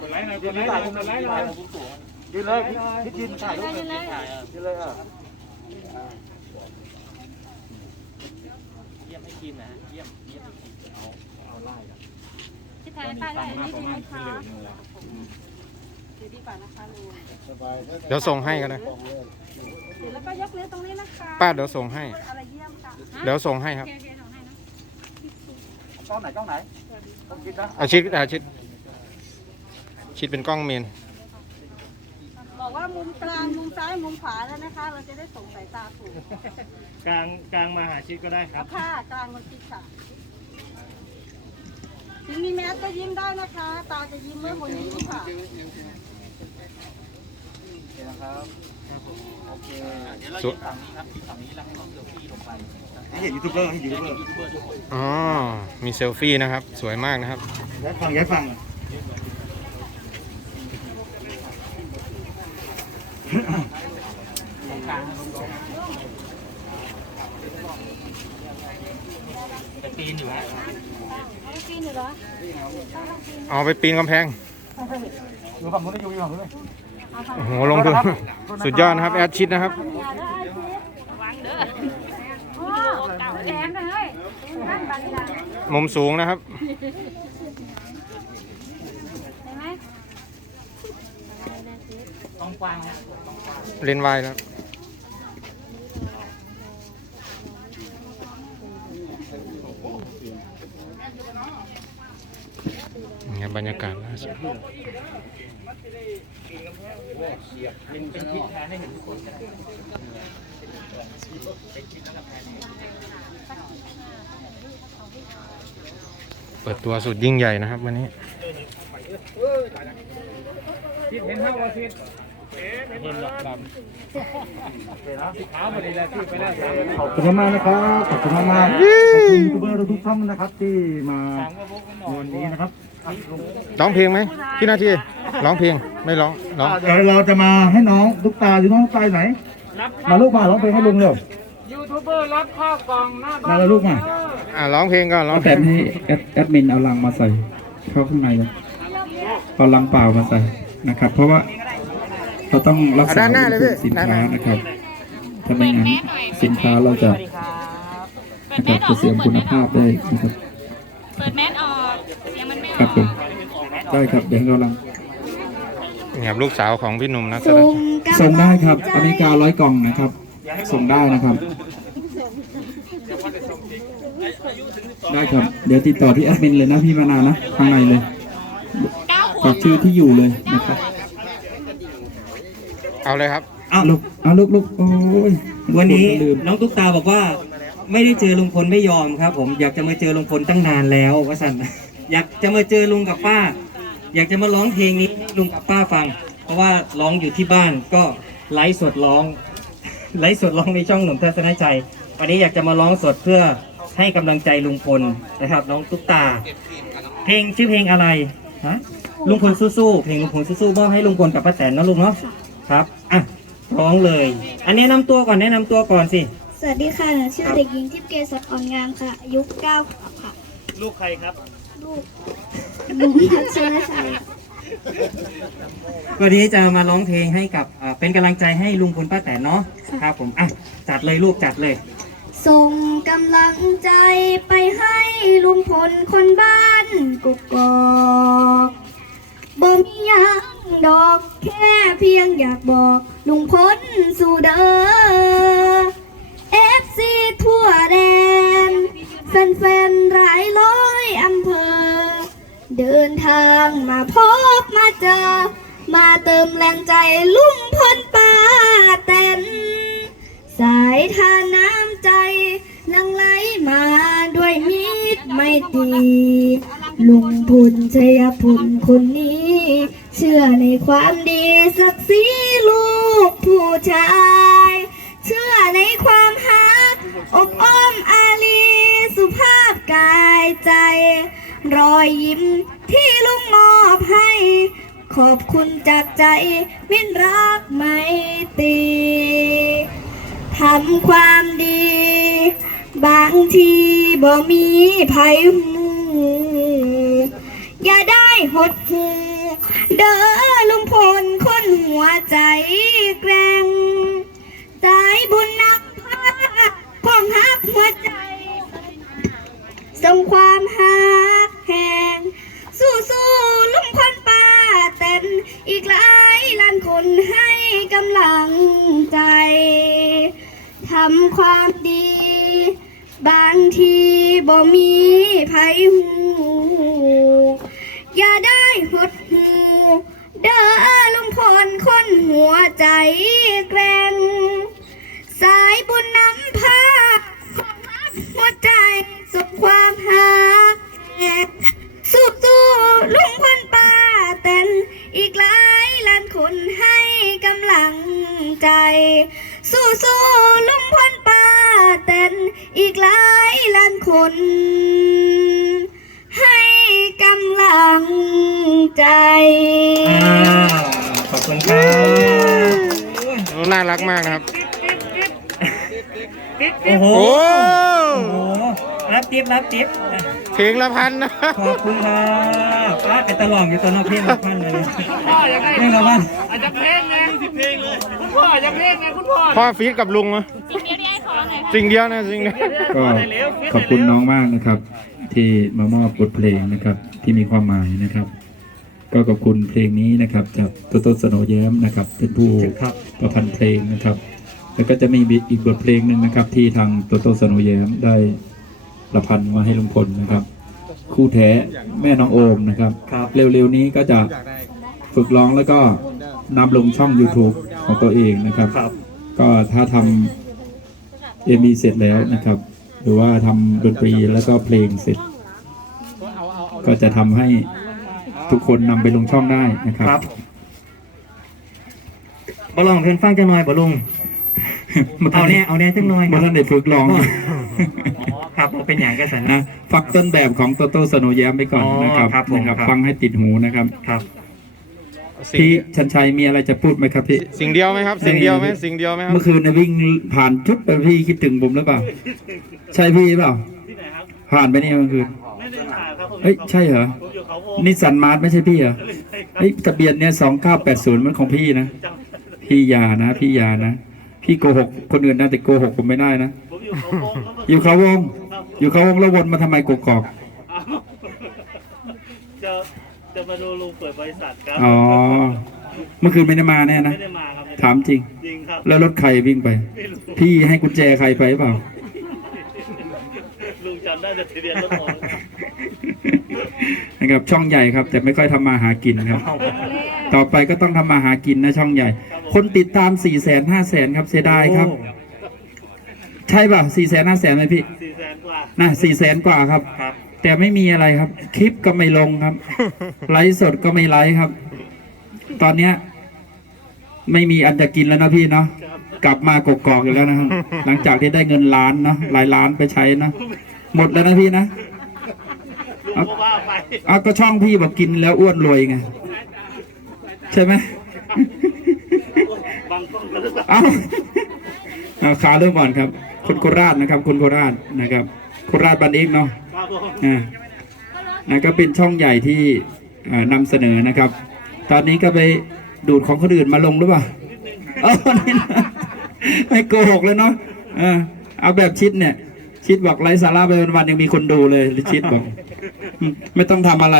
กดไลค์หน่อยกดไลค์หน่อยกดไลค์หน่อยยืนเลยพี่จินถ่ายรูปยืนเลยยืนเลยอะเยี่ยมให้กินนะเยี่ยมเยี่ยมให้กินเอาเอาไล่อะที่ถ่ายป้าได้นี่ใช่ไหมคะ ถือดีกว่านะคะลุงสบายเดี๋ยวส่งให้กันนะ ถือแล้วก็ยกนิ้วตรงนี้นะคะป้าเดี๋ยวส่งให้ อะไรเยี่ยมค่ะเดี๋ยวส่งให้ครับโอเคโอเคส่งให้นะกล้องไหนกล้องไหนต้องคิดนะอาชิดอาชิด ชิดเป็นกล้องเมน บอกว่ามุมกลางมุมซ้ายมุมขวาแล้วนะคะ เราจะได้ส่งสายตาถูกกลางกลางมาหาชิดก็ได้ครัแล้บวค่ะกลางมันติดค่ะถึงมีแมสก็ยิ้มได้นะคะ ตาจะยิ้มเมื่อคนยิ้มค่ะ โอเคนะครับโอเคเดี๋ยวเรายืนฝั่งนี้ครับยืนฝั่งนี้แล้วให้น้องเซลฟี่ลงไปให้เห็นยูทูบเบอร์ให้ยูทูบเบอร์ยูทูบเบอร์ทุกคนอ๋อ มีเซลฟี่นะครับ สวยมากนะครับ ย้ายฝั่งย้ายฝั่งตรงกลางให้ลงๆแต่ปีนอยู่ฮะเอาไปกินอยู่เหรอ เอาไปปีนกำแพง อยู่ฝั่งนู้นนะอยู่ฝั่งนู้นเลยโอ้โหลงทุนสุดยอดนะครับ แอดชิดนะครับอย่าได้สิระวังเด้อโอ้เก่าแหลมเลยเฮ้ยนั่นบันลังมุมสูงนะครับเห็นไหมต้องกว้างฮะเลนส์วายแล้ว นี่ครับบรรยากาศล่าสุดเป็นเป็นทิศแทนให้เห็นทุกคนก็ได้เป็นทิศแล้วก็แทนเปิดตัวสุดยิ่งใหญ่นะครับวันนี้ชิดเห็นห้าวาชิดเห็นหรอกดำขาวหมดเลยแล้วที่ไปแล้วขอบคุณมากๆนะครับ ขอบคุณมากๆขอบคุณยูทูบเบอร์ทุกๆช่องนะครับที่มาสามกระบอกกันหน่อวันนี้นะครับ ร้องเพลงไหมพี่นาทีร้องเพลงไม่ร้องร้องเดี๋ยวเราจะมาให้น้องลูกตาอยู่น้องลูกตาอยู่ไหนรับมาลูกมาร้องเพลงให้ลุงเร็วยูทูบเบอร์รับข้าวกล่องหน้าบ้ามานเลยลูกมาอ่าร้องเพลงก่อนร้องเพลแต่งให้แอดแอดมินเอาลังมาใส่เข้าข้างในนะเอาลังเปล่ามาใส่นะครับ เพราะว่าเราต้องรักอะษาด้านหน้าเลยพี่สินด้านหค้าน้านะครับถ้าไม่งั้นสินค้าเราจะนะครับจะเสื่อมคุณภาพได้นะครับเปิดแมสออก เสียงมันไม่อครัอบกผมได้ครับเดี๋ยวเราลังนี่ครับลูกสาวของพี่หนุ่มนะส่งกำลังส่งได้ครับอเมริการ้อยกล่องนะครับ ส่งได้นะครับ ได้ครับ เดี๋ยวติดต่อที่แอดมินเลยนะพี่มานานะข้างในเลยเก้าขวฝาบกชื่อที่อยู่เลยนะครับเอาเลยครับอะลูกอะลูกลูกโอ้ยวันนี้ลืมน้องตุ๊กตาบอกว่า ไม่ได้เจอลุงพลไม่ยอมครับผมอยากจะมาเจอลุงพลตั้งนานแล้ววสันอยากจะมาเจอลุงกับป้า อยากจะมาร้องเพลงนี้ให้ลุงกับป้าฟัง เพราะว่าร้องอยู่ที่บ้านก็ไลฟ์สดร้อง ไลฟ์สดร้องในช่องหนุ่มทัศนใจวันนี้อยากจะมาร้องสดเพื่อให้กำลังใจลุงพลนะครับน้องตุ๊กตา เพลงชื่อเพลงอะไรฮะลุงพลสู้ๆเพลงลุงพลสู้ๆมอบให้ลุงพลกับป้าแตนนะลุงเนาะครับอะร้องเลย อันนี้นะนำตัวก่อนแนะนำตัวก่อนสิ สวัสดีค่ะหนูชื่อเด็กหญิงทิพย์เกษรอ่อนงามค่ะ อายุ9ขวบค่ะ ลูกใครครับ ลูกลุงพัชรชัยวันนี้จะมาร้องเพลงให้กับอ่าเป็นกำลังใจให้ลุงพลป้าแตนเนาะครับผมอะจัดเลยลูกจัดเลย ส่งกำลังใจไปให้ลุงพลคนบ้านกกอกบ่มีหยังดอกแค่เพียงอยากบอก ลุงพลสู่เด้อเอ เดินทางมาพบมาเจอ มาเติมแรงใจลุงพลป้าแตนสายทาน้ำใจลังไหลมาด้วยมิตรไม่ตีลุงพุนชยพุนคนนี้ เชื่อในความดีศักดิ์ศรีลูกผู้ชาย เชื่อในความหักอบอ้อมอารีสุภาพกายใจ รอยยิ้มที่ลุงมอบให้ ขอบคุณจากใจมินรักไม่ตีทำความดี บางทีบ่มีไผหูอย่าได้หดหูเด้อลุงพลคนหัวใจแกร่งสายบุญนักพาความหักหัวใจสมความหัก อีกหลายล้านคนให้กำลังใจทำความดี บางทีบ่มีไผหูอย่าได้หดหูเด้อลุงพลคนหัวใจแกร่งสายบุญนำพาของรักหัวใจสุขความหัก นคนให้กำลังใจ สู้สู้ๆลุงพลป้าเต้นอีกหลายล้านคน ให้กำลังใจอ้าวขอบคุณครับน่ารักมากนะครับ โอ้โห โอ้โอ้โห รับทิปรับทิปเพลงละพันนะ ขอบคุณครับ ป้าเป็นตะลองอยู่ตอนนักเพลงละพันเลยเพลงละพันอาจจะเพลงนะสิเพลงเลยคุณพ่อจะเพลงนะคุณพ่อพ่อฟีดกับลุงมะสิ่งเดียวที่ไอ้ขอหน่อยค่ะสิ่งเดียวนะสิ่งเดียวก็ขอบคุณน้องมากนะครับ ที่มามอบบทเพลงนะครับ ที่มีความหมายนะครับ ก็ขอบคุณเพลงนี้นะครับ จากโตโต้สโนว์แย้มนะครับ เป็นผู้ครับประพันธ์เพลงนะครับ แล้วก็จะมีอีกบทเพลงหนึ่งนะครับ ที่ทางโตโต้สโนว์แย้มได้ประพันธ์มาให้ลุงพลนะครับ คู่แท้แม่น้องโอมนะครับครับเร็วๆนี้ก็จะฝึกร้องแล้วก็นำลงช่อง YouTube ของตัวเองนะครับครับ ก็ถ้าทำเอ็มีเสร็จแล้วนะครับ หรือว่าทำดนตรีแล้วก็เพลงเสร็จ ก็จะทำให้ทุกคนนำไปลงช่องได้นะครับครับบอลองเพิ่นฟังจังหน่อยบ่ลุงเอาแน่เอาแน่จังหน่อยคเมื่รัอบท่านได้ฝึกร้อง ครับผมเป็นอย่างกันสันนะ นะฟักต้นแบบของโตโต้สโนว์แย้มไปก่อนอ๋อนะครับครับผมนะครับ ครับ ฟังให้ติดหูนะครับ ครับพี่ชันชัยมีอะไรจะพูดไหมครับพี่ สิ่งเดียวไหมครับ สิ่งเดียวไหมสิ่งเดียวไหมครับ เมื่อคืนนะวิ่งผ่านชุดไปพี่คิดถึงผมหรือเปล่า ใช่พี่เปล่าผ่านไปนี่เมื่อคืนเฮ้ยใช่เหรอนิสสันมาร์ทไม่ใช่พี่เหรอ เฮ้ยทะเบียนเนี่ยสองเก้าแปดศูนย์มันของพี่นะพี่อยานะ พี่อยานะ พี่โกหกคนอื่นนะแต่โกหกผมไม่ได้นะ อยู่เขาวง อยู่เขาวงแล้ววนมาทำไมกกอกจะจะมาดูลุงเปิดบริษัทครับอ๋อเมื่อคืนไม่ได้มาแน่นะไม่ได้มาครับถามจริง จริงครับแล้วรถใครวิ่งไปพี่ให้กุญแจใครไปเปล่า ลุงจำได้แต่ทะเบียนรถผมนะครับช่องใหญ่ครับ แต่ไม่ค่อยทำมาหากินครับ ต่อไปก็ต้องทำมาหากินนะช่องใหญ่ คนติดตาม4ี่แสนห้าแสนครับเสียดายครับ ใช่ป่ะสี่แสนห้าแสนไหมพี่สี่แสนกว่านะสี่แสนกว่าครับ ครับ แต่ไม่มีอะไรครับ คลิปก็ไม่ลงครับ ไลฟ์สดก็ไม่ไลฟ์ครับ ตอนเนี้ย ไม่มีอันจะกินแล้วนะพี่เนาะกลับมากกอกๆอยู่แล้วนะครับ หลังจากที่ได้เงินล้านเนาะหลายล้านไปใช้นะหมดแล้วนะพี่นะลุงก็ว่าไปอ้าวก็ช่องพี่บอกกินแล้วอ้วนรวยไงใช่ไหมบางต้องก็หรือเปล่าเอ้าเอาขาเริ่มก่อนครับ คนโคราชนะครับคนโคราชนะครับโคราชบันเอกเนาะครับผมอ่านะก็เป็นช่องใหญ่ที่อ่านำเสนอนะครับ ตอนนี้ก็ไปดูดของคนอื่นมาลงหรือเปล่าเออนี่นะไม่โกหกเลยเนาะเออเอาแบบชิดเนี่ย ชิดบอกไร้สาระไปวันๆยังมีคนดูเลยชิดบอกอืมไม่ต้องทำอะไร